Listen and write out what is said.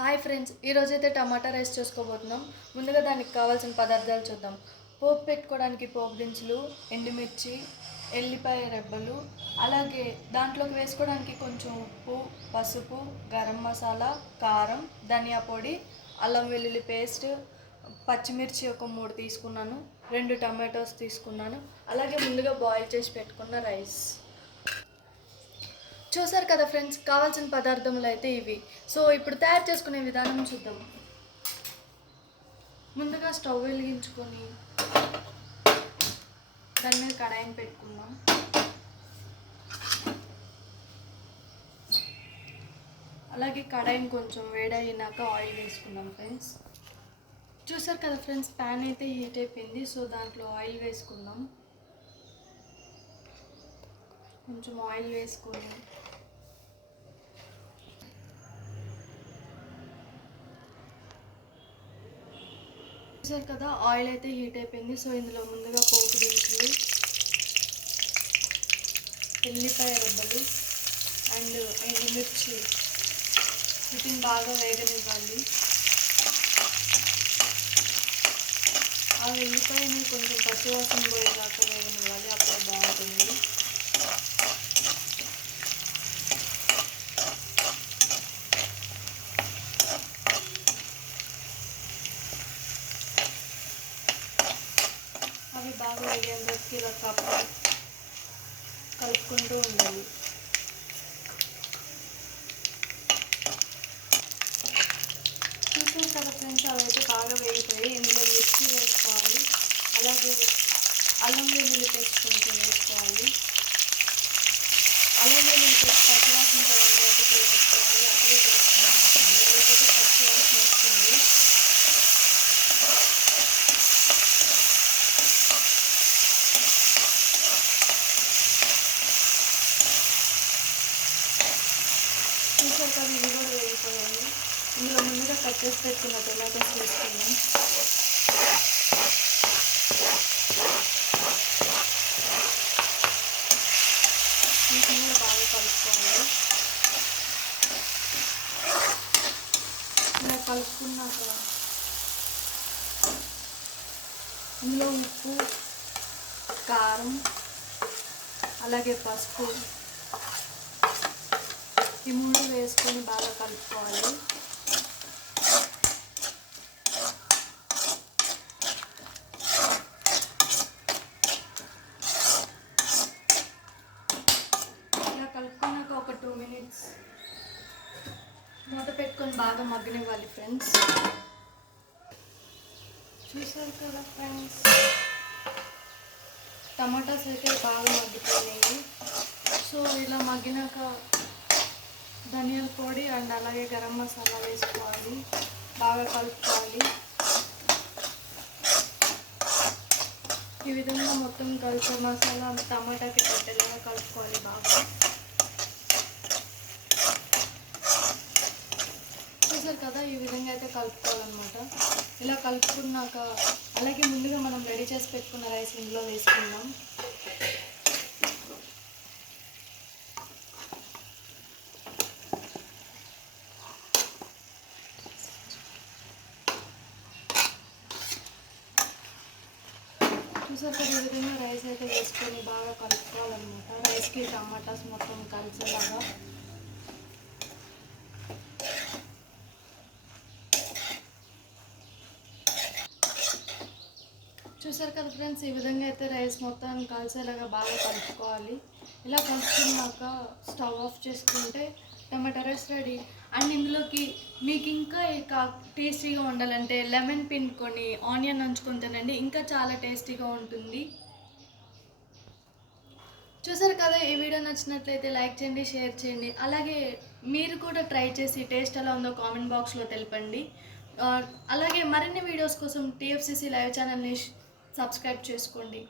Hi friends, ఈరోజైతే టమాటా rice చేసుకోబోతున్నాం. ముందుగా దానికి కావాల్సిన పదార్థాలు చూద్దాం. పోపు పెట్టుకోవడానికి పోపు దినుసులు, ఎండుమిర్చి, ఎల్లిపాయ రెబ్బలు, అలాగే దాంట్లోకి వేసుకోవడానికి కొంచెం ఉప్పు, పసుపు, గరం మసాలా, కారం, ధనియా పొడి, అల్లం వెల్లుల్లి పేస్ట్, పచ్చిమిర్చి ఒక 3 తీసుకున్నాను, 2 టమాటోస్ తీసుకున్నాను, అలాగే ముందుగా బాయిల్ చేసి పెట్టుకున్న రైస్. చూసారు కదా ఫ్రెండ్స్, కావాల్సిన పదార్థములు అయితే ఇవి. సో ఇప్పుడు తయారు చేసుకునే విధానం చూద్దాం. ముందుగా స్టవ్ వెలిగించుకొని దాని మీద కడాయిని పెట్టుకుందాం. అలాగే కడాయిని కొంచెం వేడైనాక ఆయిల్ వేసుకుందాం ఫ్రెండ్స్. చూసారు కదా ఫ్రెండ్స్, ప్యాన్ అయితే హీట్ అయిపోయింది. సో దాంట్లో ఆయిల్ వేసుకుందాం. కొంచెం ఆయిల్ వేసుకొని చూసారు కదా, ఆయిల్ అయితే హీట్ అయిపోయింది. సో ఇందులో ముందుగా పోపు దినుసులు, ఎల్లిపాయ రెబ్బలు అండ్ ఎండుమిర్చి వీటిని బాగా వేగనివ్వాలి. ఆ ఎల్లిపాయని కొంచెం పచ్చివాసన పోయేదాకా వేగనివ్వాలి, అప్పుడు బాగుంటుంది. అవి బాగా వేగేందుకు ఇలా కలుపుకుంటూ ఉండాలి. చూసారు కదా ఫ్రెండ్స్, అవి అయితే బాగా వేగిపోయి ఇందులో మిర్చి వేసుకోవాలి. అలాగే అల్లం వెల్లుల్లి పేస్ట్ కొంచెం వేసుకోవాలి. అల్లం వెల్లుల్లి పేస్ట్ పచ్చివాసన పోయేందుకు వేసుకోవాలి, అప్పుడే టేస్ట్ బాగుంటుంది. లేకపోతే పచ్చివాసన వస్తుంది. చూసారు కదా, ఇవి కూడా వేగిపోయాయి. ఇందులో ముందుగా కట్ చేసి పెట్టుకున్న టొమాటోస్ వేసుకున్నాం. వీటిని కూడా బాగా కలుపుకోవాలి. ఇలా కలుపుకున్నాక ఇందులో ఉప్పు, కారం, అలాగే పసుపు ఈ 3 వేసుకొని బాగా కలుపుకోవాలి. ఇలా కలుపుకున్నాక ఒక 2 minutes మూత పెట్టుకొని బాగా మగ్గనివ్వాలి ఫ్రెండ్స్. చూసారు కదా ఫ్రెండ్స్, టమాటాస్ అయితే బాగా మగ్గిపోయినాయి. సో ఇలా మగ్గినాక ధనియాల పొడి అండ్ అలాగే గరం మసాలా వేసుకోవాలి, బాగా కలుపుకోవాలి. ఈ విధంగా మొత్తం కలిపే మసాలా టమాటాకి పెట్టేలాగా కలుపుకోవాలి బాగా. చూసారు కదా, ఈ విధంగా అయితే కలుపుకోవాలన్నమాట. ఇలా కలుపుకున్నాక అలాగే ముందుగా మనం రెడీ చేసి పెట్టుకున్న రైస్ ఇందులో వేసుకుందాం. చూసారు కదా, ఈ విధంగా రైస్ అయితే వేసుకొని బాగా కలుపుకోవాలన్నమాట. రైస్కి టమాటాస్ మొత్తం కలిసేలాగా. చూసారు కదా ఫ్రెండ్స్, ఈ విధంగా అయితే రైస్ మొత్తం కలిసేలాగా బాగా కలుపుకోవాలి. ఇలా కలుపుకున్నాక స్టవ్ ఆఫ్ చేసుకుంటే టమాటా రైస్ రెడీ. అండ్ ఇందులోకి మీకు ఇంకా టేస్టీగా ఉండాలంటే లెమన్ పిండుకొని ఆనియన్ నంచుకొని తినండి, ఇంకా చాలా టేస్టీగా ఉంటుంది. చూసారు కదా, ఈ వీడియో నచ్చినట్లయితే లైక్ చేయండి, షేర్ చేయండి. అలాగే మీరు కూడా ట్రై చేసి టేస్ట్ ఎలా ఉందో కామెంట్ బాక్స్లో తెలపండి. అలాగే మరిన్ని వీడియోస్ కోసం TFCC లైవ్ ఛానల్ని సబ్స్క్రైబ్ చేసుకోండి.